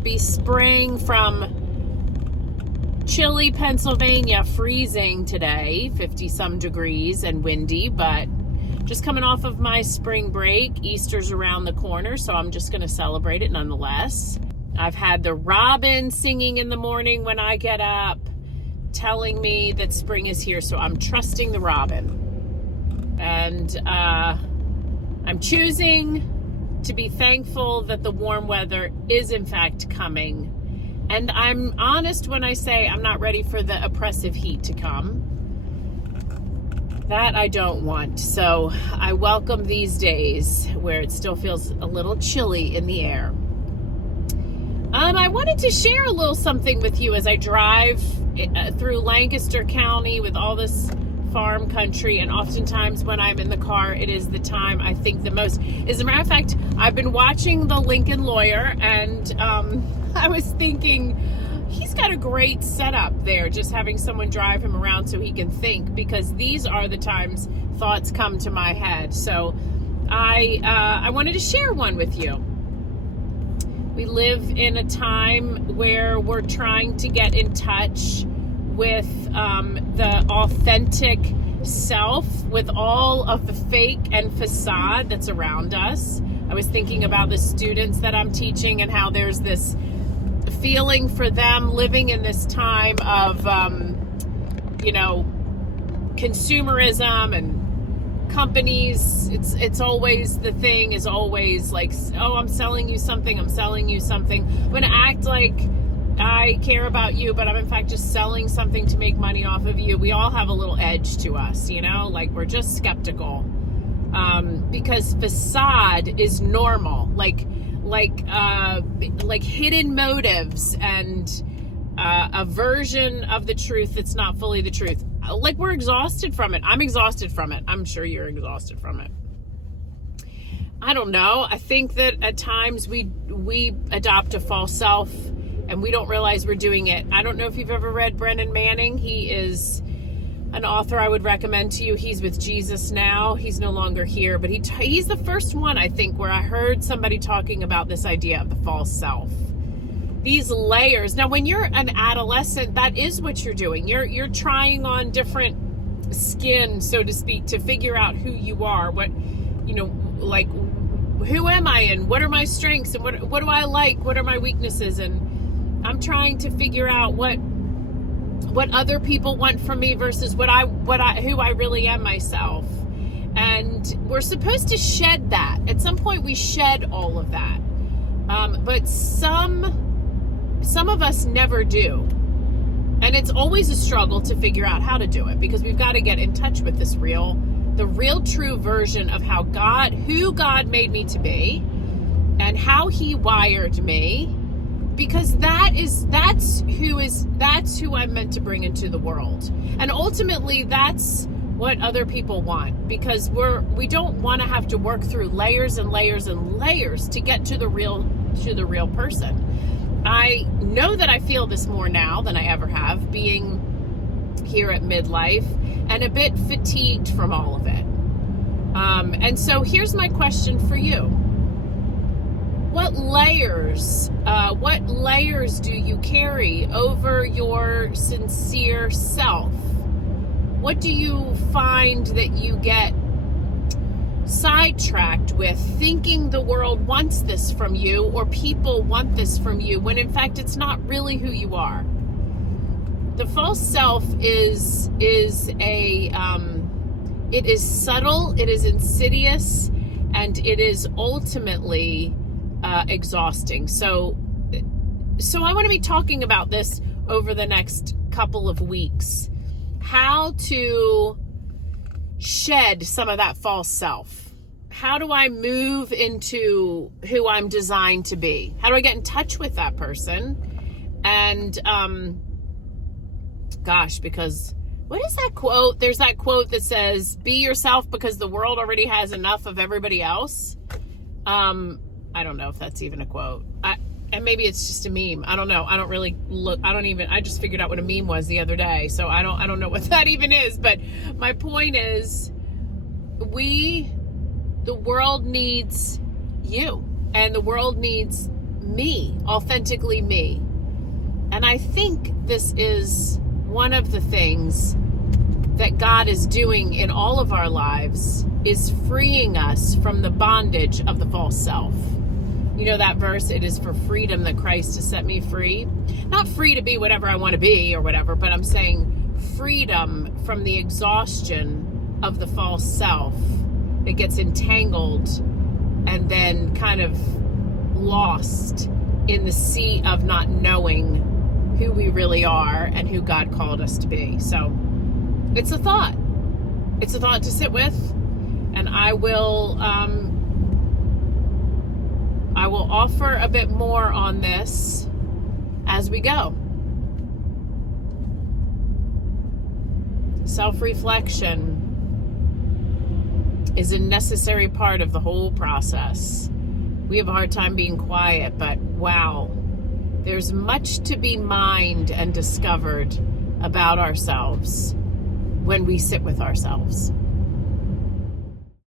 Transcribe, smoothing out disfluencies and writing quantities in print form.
happy spring from chilly Pennsylvania, freezing today, 50 some degrees and windy, but just coming off of my spring break. Easter's around the corner, so I'm just going to celebrate it nonetheless. I've had the robin singing in the morning when I get up, telling me that spring is here, so I'm trusting the robin. And I'm choosing to be thankful that the warm weather is in fact coming. And I'm honest when I say I'm not ready for the oppressive heat to come. That I don't want. So I welcome these days where it still feels a little chilly in the air. I wanted to share a little something with you as I drive through Lancaster County with all this farm country, and oftentimes when I'm in the car, it is the time I think the most. As a matter of fact, I've been watching The Lincoln Lawyer, and I was thinking, he's got a great setup there, just having someone drive him around so he can think, because these are the times thoughts come to my head. So I wanted to share one with you. We live in a time where we're trying to get in touch with the authentic self, with all of the fake and facade that's around us. I was thinking about the students that I'm teaching and how there's this feeling for them living in this time of, consumerism and companies. It's always, the thing is always like, oh, I'm selling you something. I'm going to act like I care about you, but I'm in fact just selling something to make money off of you. We all have a little edge to us, like we're just skeptical, because facade is normal, like hidden motives and a version of the truth that's not fully the truth. Like, we're exhausted from it. I'm exhausted from it. I'm sure you're exhausted from it. I don't know. I think that at times we adopt a false self and we don't realize we're doing it. I don't know if you've ever read Brennan Manning. He is an author I would recommend to you. He's with Jesus now. He's no longer here, but he's the first one, I think, where I heard somebody talking about this idea of the false self. These layers. Now, when you're an adolescent, that is what you're doing. You're trying on different skin, so to speak, to figure out who you are. What, like, who am I and what are my strengths and what do I like? What are my weaknesses? And I'm trying to figure out what other people want from me versus who I really am myself. And we're supposed to shed that. At some point we shed all of that. But some of us never do. And it's always a struggle to figure out how to do it, because we've got to get in touch with the real true version of who God made me to be and how he wired me. Because that's who I'm meant to bring into the world. And ultimately that's what other people want, because we don't want to have to work through layers and layers and layers to get to the real person. I know that I feel this more now than I ever have, being here at midlife, and a bit fatigued from all of it. And so here's my question for you. What layers do you carry over your sincere self? What do you find that you get sidetracked with, thinking the world wants this from you or people want this from you, when in fact it's not really who you are? The false self is it is subtle, it is insidious, and it is ultimately exhausting. So I want to be talking about this over the next couple of weeks. How to shed some of that false self. How do I move into who I'm designed to be? How do I get in touch with that person? And because what is that quote? There's that quote that says, be yourself because the world already has enough of everybody else. I don't know if that's even a quote. And maybe it's just a meme. I don't know. I don't really look. I just figured out what a meme was the other day. So I don't know what that even is. But my point is, the world needs you, and the world needs me, authentically me. And I think this is one of the things that God is doing in all of our lives, is freeing us from the bondage of the false self. You know that verse, it is for freedom that Christ has set me free. Not free to be whatever I want to be or whatever, but I'm saying freedom from the exhaustion of the false self that gets entangled and then kind of lost in the sea of not knowing who we really are and who God called us to be. So it's a thought. It's a thought to sit with, and I will offer a bit more on this as we go. Self-reflection is a necessary part of the whole process. We have a hard time being quiet, but wow, there's much to be mined and discovered about ourselves when we sit with ourselves.